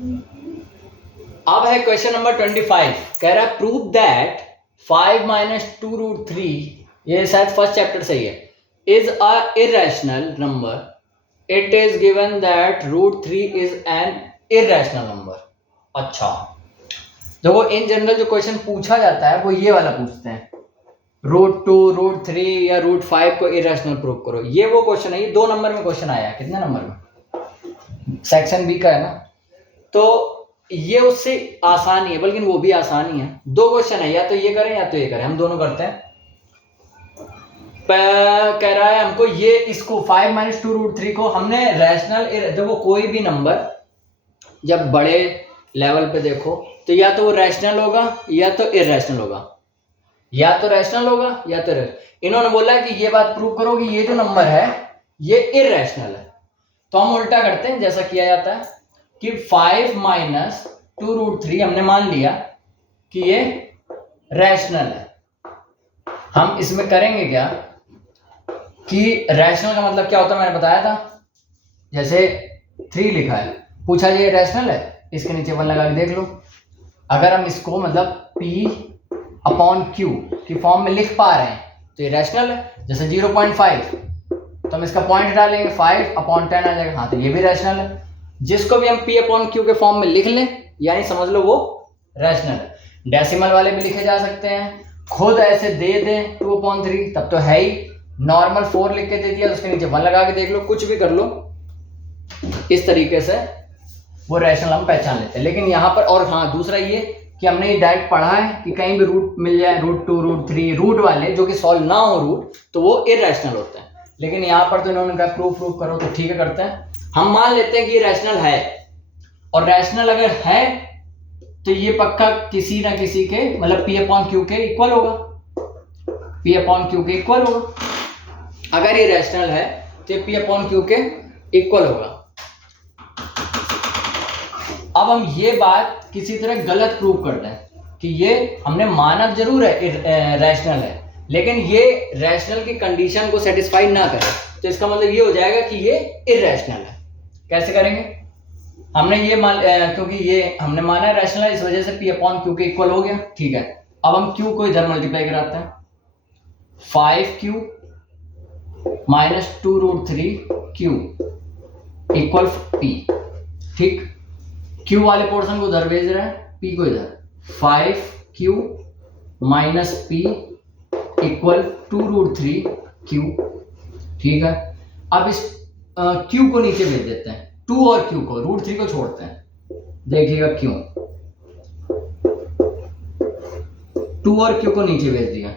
अब है question number 25, कह रहा है प्रूव दैट 5 माइनस 2 रूट 3, ये शायद फर्स्ट चैप्टर से ही है, is a irrational number. It is given that root 3 is an irrational number. अच्छा, देखो इन जनरल जो क्वेश्चन पूछा जाता है वो ये वाला पूछते हैं, रूट 2 रूट 3 या रूट 5 को इरेशनल प्रूव करो। ये वो क्वेश्चन है, ये 2 नंबर में क्वेश्चन आया है। कितने नंबर में? सेक्शन बी का है ना। तो ये उससे आसान ही है, बल्कि वो भी आसान ही है। 2 क्वेश्चन है, या तो ये करें या तो ये करें, हम दोनों करते हैं। कह रहा है हमको ये इसको 5 माइनस 2 रूट 3 को हमने रैशनल, देखो कोई भी नंबर जब बड़े लेवल पे देखो तो या तो वो रैशनल होगा या तो इरेशनल होगा, या तो रैशनल होगा या तो इन्होंने बोला है कि ये बात प्रूव करो कि ये जो नंबर है ये इरेशनल है। तो हम उल्टा करते हैं, जैसा किया जाता है कि 5 माइनस 2 रूट 3 हमने मान लिया कि ये रैशनल है। हम इसमें करेंगे क्या कि रैशनल का मतलब क्या होता है, मैंने बताया था। जैसे 3 लिखा है, पूछा ये रैशनल है, इसके नीचे 1 लगा के देख लो। अगर हम इसको मतलब P अपॉन Q की फॉर्म में लिख पा रहे हैं तो ये रैशनल है। जैसे 0.5 तो हम इसका पॉइंट डालेंगे, 5 अपॉन 10 आ जाएगा, हाँ तो ये भी रैशनल है। जिसको भी हम P अपॉन Q के फॉर्म में लिख लें यानी समझ लो वो रैशनल है। डेसिमल वाले भी लिखे जा सकते हैं, खुद ऐसे दे दें 2/3 तब तो है ही। नॉर्मल 4 लिख के दे दिया तो उसके नीचे 1 लगा के देख लो, कुछ भी कर लो, इस तरीके से वो रैशनल हम पहचान लेते हैं। लेकिन यहाँ पर और हाँ दूसरा ये कि हमने ये डायरेक्ट पढ़ा है कि कहीं भी रूट मिल जाए, रूट 2 रूट 3 रूट वाले जो कि सॉल्व ना हो रूट, तो वो इरेशनल होते हैं। लेकिन यहाँ पर तो इन्होंने कहा प्रूफ करो, तो ठीक है करते हैं। हम मान लेते हैं कि ये रैशनल है, और रैशनल अगर है तो ये पक्का किसी ना किसी के मतलब P अपॉन Q के इक्वल होगा, P अपॉन Q के इक्वल होगा। अगर ये रैशनल है तो ये P अपॉन Q के इक्वल होगा। अब हम ये बात किसी तरह गलत प्रूव करते हैं कि ये हमने माना जरूर है रैशनल है, लेकिन ये रैशनल की कंडीशन को सेटिस्फाई ना करे, तो इसका मतलब ये हो जाएगा कि ये इरेशनल है। कैसे करेंगे? हमने ये क्योंकि ये हमने माना है रैशनल है, इस वजह से P अपॉन Q के इक्वल हो गया, ठीक है। अब हम Q को इधर मल्टीप्लाई कराते हैं, 5Q minus 2 root 3Q equal P, ठीक। Q वाले पोर्शन को उधर भेज रहे हैं, P को इधर, 5Q minus P equal 2 root 3Q, ठीक है। अब इस Q को नीचे भेज देते हैं, 2 और Q को, रूट 3 को छोड़ते हैं, देखिएगा क्यों 2 और Q को नीचे भेज दिया,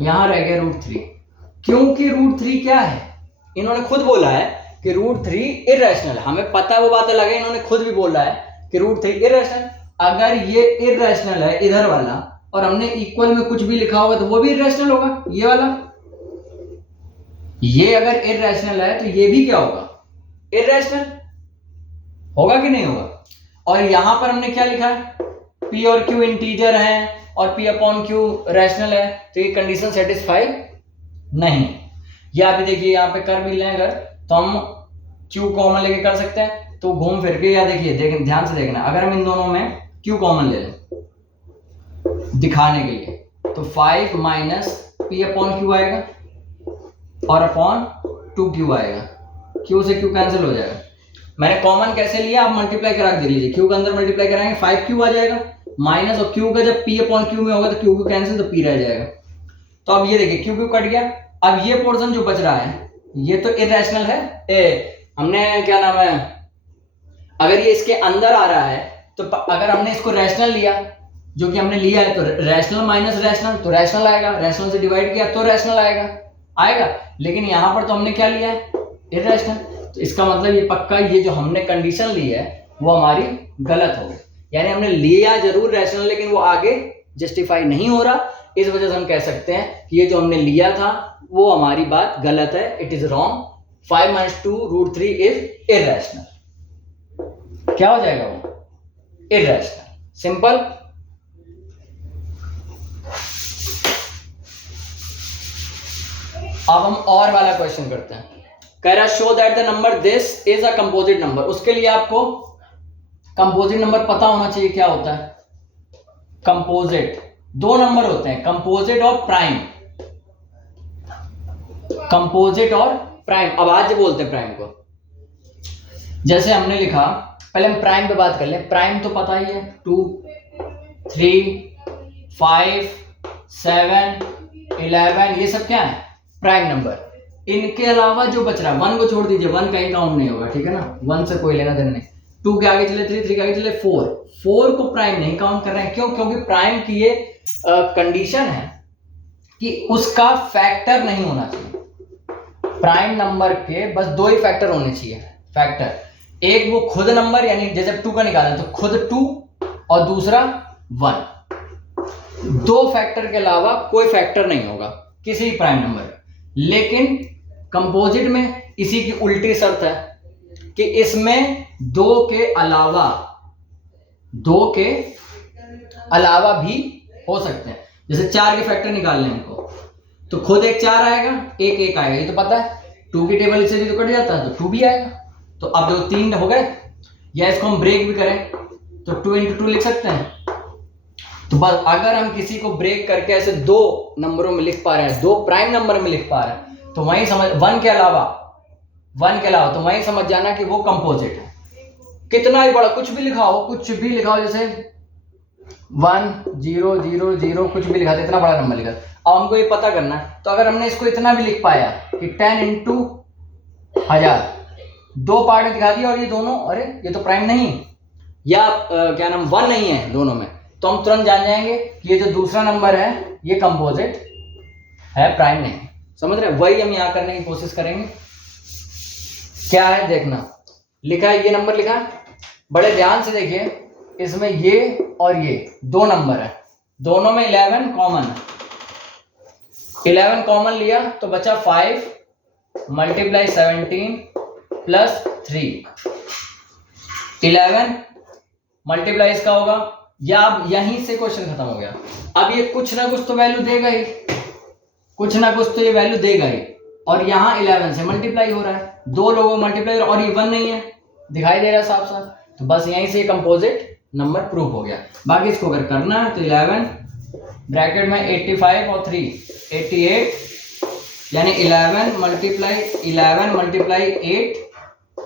यहां रह गया रूट 3। क्योंकि रूट 3 क्या है, इन्होंने खुद बोला है कि रूट 3 इरेशनल है। हमें पता है वो बात अलग है, इन्होंने खुद भी बोला है कि रूट 3 इरेशनल। अगर ये इरेशनल है इधर वाला और हमने इक्वल में कुछ भी लिखा होगा तो वो भी इरेशनल होगा, ये वाला। ये अगर इरेशनल है तो ये भी क्या होगा, इरेशनल होगा कि नहीं होगा। और यहां पर हमने क्या लिखा है, P और Q इंटीजर है और P अपॉन Q रैशनल है, तो ये कंडीशन सेटिस्फाई नहीं। या अभी देखिए यहाँ पे कर भी लें अगर, तो हम Q कॉमन लेके कर सकते हैं, तो घूम फिर के, या देखिए ध्यान से देखना, अगर हम इन दोनों में Q कॉमन ले लें दिखाने के लिए, तो 5 माइनस P अपॉन Q आएगा और अपॉन 2Q आएगा, Q से Q कैंसिल हो जाएगा। मैंने कॉमन कैसे लिया, आप मल्टीप्लाई करा के लीजिए, Q के अंदर मल्टीप्लाई कराएंगे 5Q आ जाएगा, माइनस और Q का जब P अपॉन Q में होगा तो Q को कैंसिल, तो P रह जाएगा। तो अब ये देखिए Q कट गया। अब ये पोर्शन जो बच रहा है ये तो इरेशनल है, हमने क्या नाम है, अगर ये इसके अंदर आ रहा है तो अगर हमने इसको रैशनल लिया, जो कि हमने लिया है, तो रैशनल माइनस रैशनल तो रैशनल आएगा, रैशनल से डिवाइड किया तो रैशनल आएगा। लेकिन यहां पर तो हमने क्या लिया है, इरेशनल, तो इसका मतलब ये पक्का ये जो हमने कंडीशन ली है वो हमारी गलत हो गई। यानी हमने लिया जरूर रैशनल लेकिन वो आगे जस्टिफाई नहीं हो रहा, इस वजह से हम कह सकते हैं कि ये जो हमने लिया था वो हमारी बात गलत है, it is wrong. 5 minus 2 root 3 is irrational. क्या हो जाएगा वो, इरेशनल, सिंपल। अब हम और वाला क्वेश्चन करते हैं, कह रहा show that the number this is a composite number. उसके लिए आपको कंपोजिट नंबर पता होना चाहिए क्या होता है। कंपोजिट 2 नंबर होते हैं, कंपोजिट और प्राइम। कंपोजिट और प्राइम, अभाज्य बोलते हैं प्राइम को। जैसे हमने लिखा, पहले हम प्राइम पे बात कर लें। प्राइम तो पता ही है, 2 3 5 7 11, ये सब क्या है, प्राइम नंबर। इनके अलावा जो बच रहा है, 1 को छोड़ दीजिए, 1 कहीं काउंट नहीं होगा, ठीक है ना, 1 से कोई लेना देना नहीं। 2 के आगे चले 3, 3 के आगे चले 4, 4 को प्राइम नहीं काउंट कर रहे हैं। क्यों? क्योंकि प्राइम की ये कंडीशन है कि उसका फैक्टर नहीं होना चाहिए। प्राइम नंबर के बस 2 ही फैक्टर होने चाहिए। फैक्टर, एक वो खुद नंबर, यानी जैसे 2 का निकालें तो खुद 2 और दूसरा 1। 2 फैक्टर के अलावा कोई फैक्टर नहीं होगा किसी प्राइम नंबर का। लेकिन कंपोजिट में इसी की उल्टी शर्त है कि इसमें 2 के अलावा भी हो सकते हैं। जैसे 4 के फैक्टर निकालने हमको, तो खुद एक 4 आएगा, एक 1 आएगा, ये तो पता है। 2 की टेबल से भी तो कट जाता है, तो 2 भी आएगा। तो अब जो 3 हो गए, या इसको हम ब्रेक भी करें तो 2 into 2 लिख सकते हैं। तो बस अगर हम किसी को ब्रेक करके ऐसे 2 नंबरों में लिख पा रहे हैं, 2 प्राइम नंबर में लिख पा रहे हैं, तो वहीं समझ, 1 के अलावा तो वहीं समझ जाना कि वो कंपोजिट है। कितना ही बड़ा कुछ भी लिखा हो, जैसे 1 0 0 0 कुछ भी लिखा था, इतना बड़ा नंबर लिखा। अब हमको ये पता करना है, तो अगर हमने इसको इतना भी लिख पाया कि 10 into 1000, 2 पार्ट में दिखा दिया, और ये दोनों, अरे ये तो प्राइम नहीं, या क्या नाम 1 नहीं है दोनों में, तो हम तुरंत जान जाएंगे कि ये जो दूसरा नंबर है ये कंपोजिट है, प्राइम नहीं। समझ रहे? वही हम यहां करने की कोशिश करेंगे। क्या है देखना, लिखा है, ये नंबर लिखा है, बड़े ध्यान से देखिए, इसमें ये और ये 2 नंबर है, दोनों में 11 कॉमन है। 11 कॉमन लिया तो बचा 5 × 17 + 3। 11 मल्टीप्लाई इसका होगा, या अब यहीं से क्वेश्चन खत्म हो गया। अब ये कुछ ना कुछ तो वैल्यू देगा ही, ये वैल्यू देगा ही। और यहाँ 11 से मल्टीप्लाई हो रहा है, 2 लोगों मल्टीप्लाई, और ये 1 नहीं है, दिखाई दे रहा है साफ साफ। तो बस यहीं से कंपोजिट नंबर प्रूफ हो गया। बाकी इसको अगर करना है तो 11 ब्रैकेट में 85 और 3 88, यानी 11 × 8,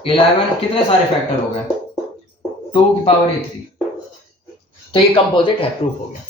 11 कितने सारे फैक्टर हो गए, 2 की पावर 3। तो ये कंपोजिट है, प्रूफ हो गया।